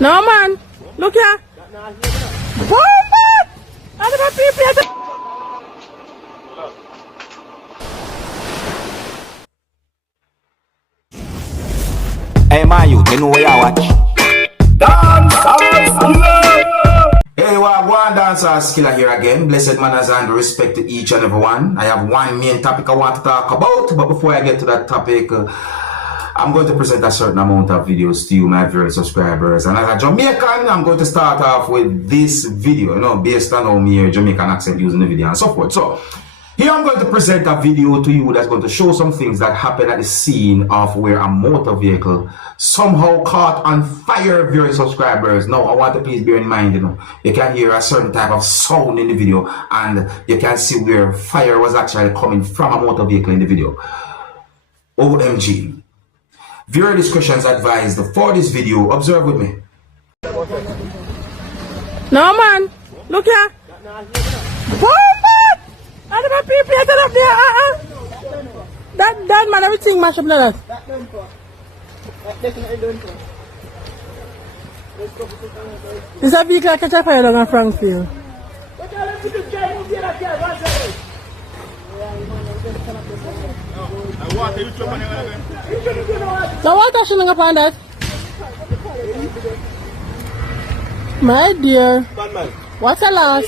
No man, look here. Bomba! I never people. Hey man, you know where you watch? Dancehall skilla. Hey, well, go on Dancehall skilla here again. Blessed manners and respect to each and every one. I have one main topic I want to talk about, but before I get to that topic, I'm going to present a certain amount of videos to you, my very subscribers. And as a Jamaican, I'm going to start off with this video, based on how me Jamaican accent using the video and so forth. So, here I'm going to present a video to you that's going to show some things that happened at the scene of where a motor vehicle somehow caught on fire, very subscribers. Now, I want to please bear in mind, you can hear a certain type of sound in the video and you can see where fire was actually coming from a motor vehicle in the video. OMG. Viewer discretion advised for this video. Observe with me. No man, look here. Bomba! I never people up there. That man, everything mash up like that. This is a vehicle that catch a fire down on Frankfield. So what are you upon that? My dear, what's the loss?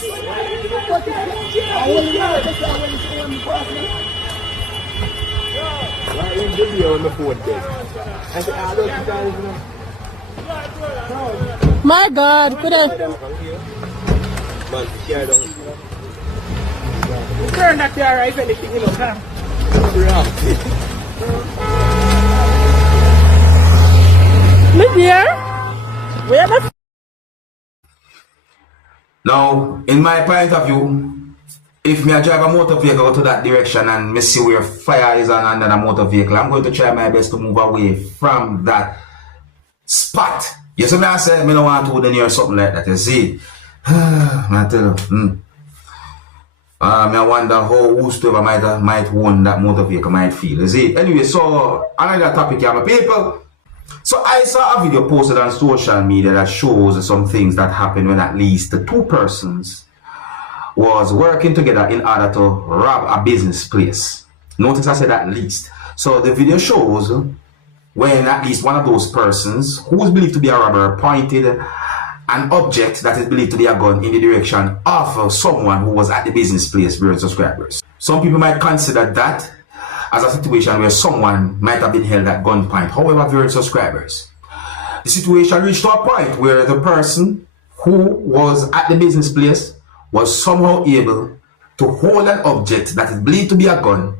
My God, could I? Turn that car if anything, My dear, where am I? Now, in my point of view, if me drive a motor vehicle to that direction and me see where fire is on under a motor vehicle, I'm going to try my best to move away from that spot. You see me I said, me don't want to go near something like that, you see? I tell you, I wonder how whosoever might own that motor vehicle might feel, you see? Anyway, so another topic here, my people. So I saw a video posted on social media that shows some things that happened when at least two persons was working together in order to rob a business place. Notice I said at least. So the video shows when at least one of those persons who is believed to be a robber pointed an object that is believed to be a gun in the direction of someone who was at the business place, viewers subscribers. Some people might consider that as a situation where someone might have been held at gunpoint. However, viewers subscribers, the situation reached to a point where the person who was at the business place was somehow able to hold an object that is believed to be a gun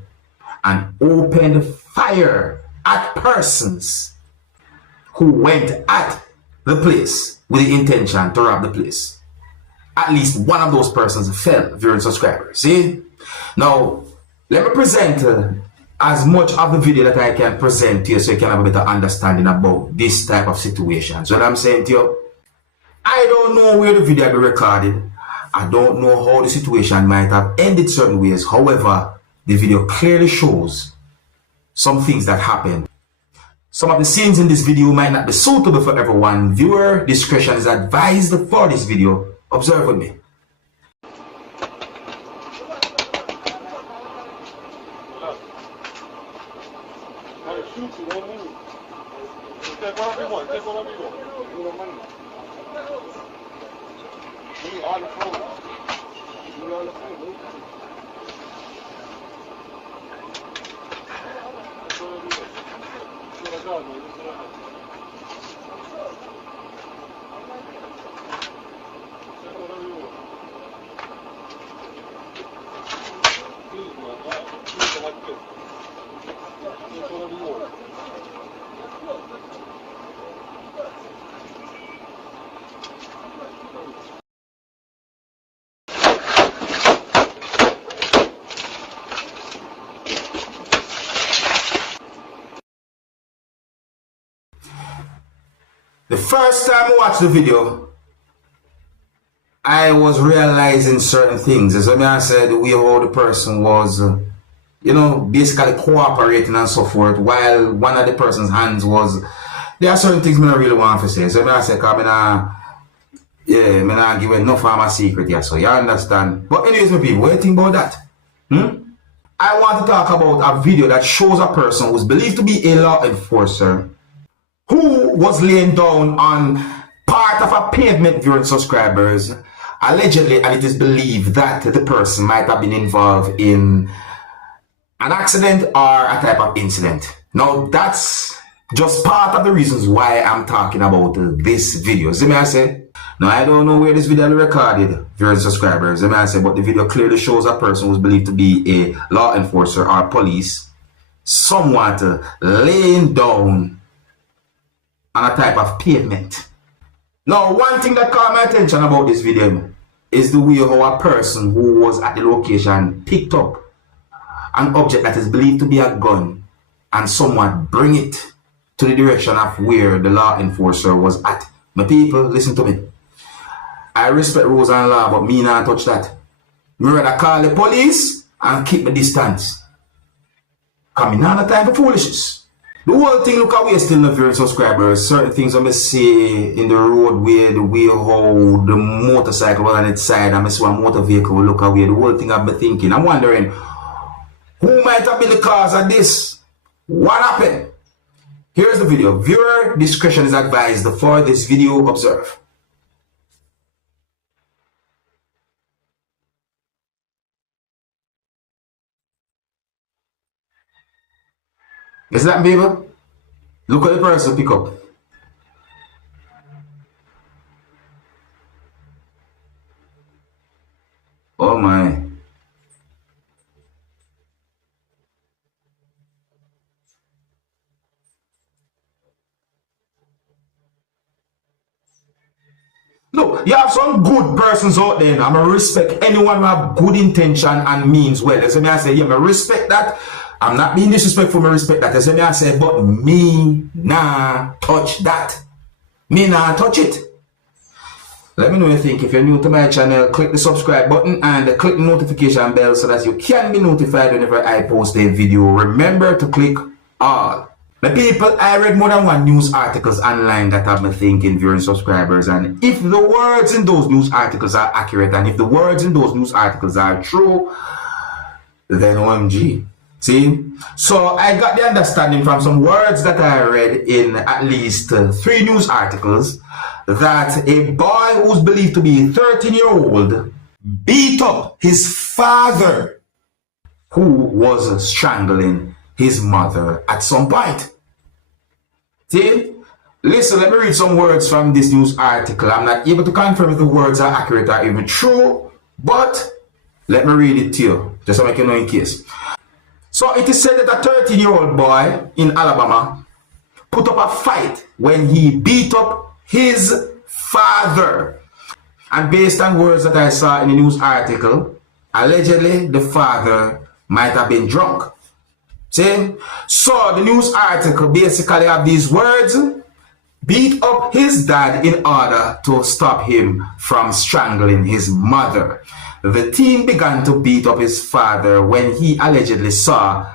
and opened fire at persons who went at the place with the intention to rob the place. At least one of those persons fell, viewers subscribers. See? Now, let me present as much of the video that I can present to you so you can have a better understanding about this type of situation. So what I'm saying to you, I don't know where the video will be recorded. I don't know how the situation might have ended certain ways. However, the video clearly shows some things that happened. Some of the scenes in this video might not be suitable for everyone. Viewer discretion is advised for this video. Observe with me. The first time I watched the video, I was realizing certain things. As I said, the way how the person was, basically cooperating and so forth, while one of the person's hands was there are certain things I don't really want to say. So I say, because I not give enough of my secret here, so you understand. But anyways, my people, what do you think about that? I want to talk about a video that shows a person who's believed to be a law enforcer who was laying down on part of a pavement during subscribers, allegedly, and it is believed that the person might have been involved in an accident or a type of incident. Now, that's just part of the reasons why I'm talking about this video. See me I say? Now, I don't know where this video was recorded during subscribers. See me I say? But the video clearly shows a person who's believed to be a law enforcer or police somewhat laying down on a type of pavement. Now, one thing that caught my attention about this video is the way how a person who was at the location picked up an object that is believed to be a gun and someone bring it to the direction of where the law enforcer was at. My people, listen to me. I respect rules and law, but me not touch that. Me rather call the police and keep my distance. Because me not have time for foolishness. The whole thing look away still not very subscribers. Certain things I may see in the roadway, the way how the motorcycle was on its side, I may see one motor vehicle will look away. The whole thing I've been thinking. I'm wondering, who might have been the cause of this? What happened? Here's the video. Viewer discretion is advised for this video. Observe. Is that baby? Look at the person pick up. Oh my. Look, you have some good persons out there. I'm going to respect anyone who have good intention and means well. That's what I say. Yeah, I respect that. I'm not being disrespectful, I respect that. That's what I say. But me nah touch that. Me nah touch it. Let me know what you think. If you're new to my channel, click the subscribe button and click the notification bell so that you can be notified whenever I post a video. Remember to click all. The people, I read more than one news articles online that have me thinking viewing subscribers, and if the words in those news articles are accurate and if the words in those news articles are true, then OMG. See? So I got the understanding from some words that I read in at least 3 news articles that a boy who's believed to be 13-year-old beat up his father who was strangling his mother at some point. See? Listen, let me read some words from this news article. I'm not able to confirm if the words are accurate or even true, but let me read it to you, just so I can know in case. So it is said that a 13-year-old boy in Alabama put up a fight when he beat up his father. And based on words that I saw in the news article, allegedly the father might have been drunk. See? So the news article basically have these words: beat up his dad in order to stop him from strangling his mother. The teen began to beat up his father when he allegedly saw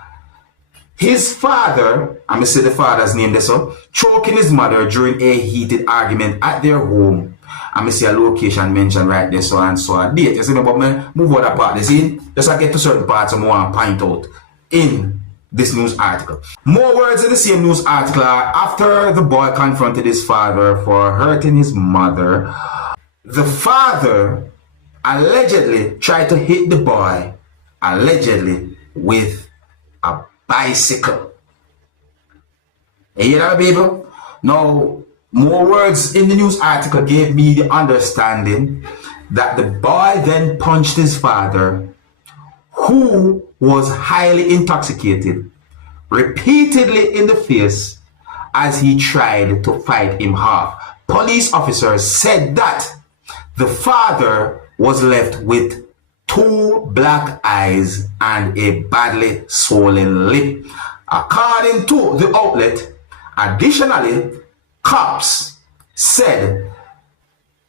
his father, I'm going to say the father's name this up, choking his mother during a heated argument at their home. I'm going to see a location mentioned right there, so and so a date. You see, but me move other part, you see? Just I get to certain parts I want to point out in this news article. More words in the same news article are: after the boy confronted his father for hurting his mother, the father allegedly tried to hit the boy, allegedly, with a bicycle. You hear that, baby? Now, more words in the news article gave me the understanding that the boy then punched his father, who was highly intoxicated, repeatedly in the face as he tried to fight him off. Police officers said that the father was left with 2 black eyes and a badly swollen lip, according to the outlet. Additionally, cops said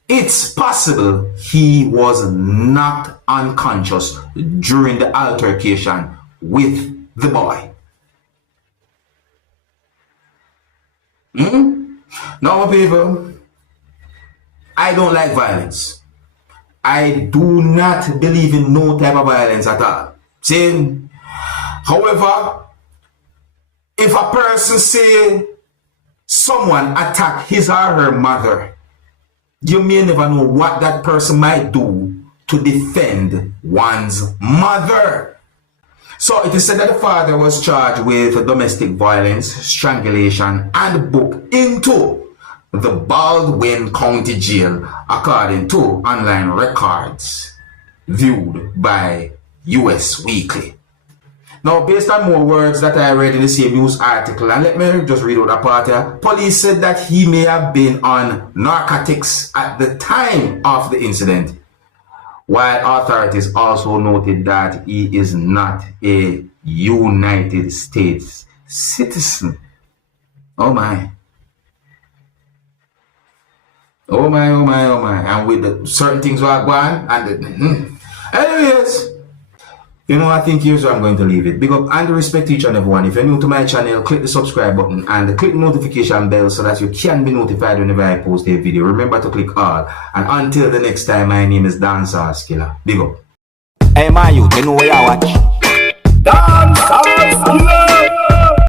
it's possible he was knocked unconscious during the altercation with the boy. Now, people, I don't like violence. I do not believe in no type of violence at all. See? However, if a person say someone attack his or her mother, you may never know what that person might do to defend one's mother. So it is said that the father was charged with domestic violence, strangulation, and booked into the Baldwin County Jail, according to online records viewed by US Weekly. Now, based on more words that I read in the same news article, and let me just read out a part here. Police said that he may have been on narcotics at the time of the incident, while authorities also noted that he is not a United States citizen. Oh my. Oh my, oh my, oh my. And with the certain things are going and anyways, you know, I think here's where I'm going to leave it. Big up and respect to each and everyone. If you're new to my channel, click the subscribe button and click the notification bell so that you can be notified whenever I post a video. Remember to click all. And until the next time, my name is Dancehall Skilla. Big up. Hey, my youth, you know where you watch? Dancehall Skilla.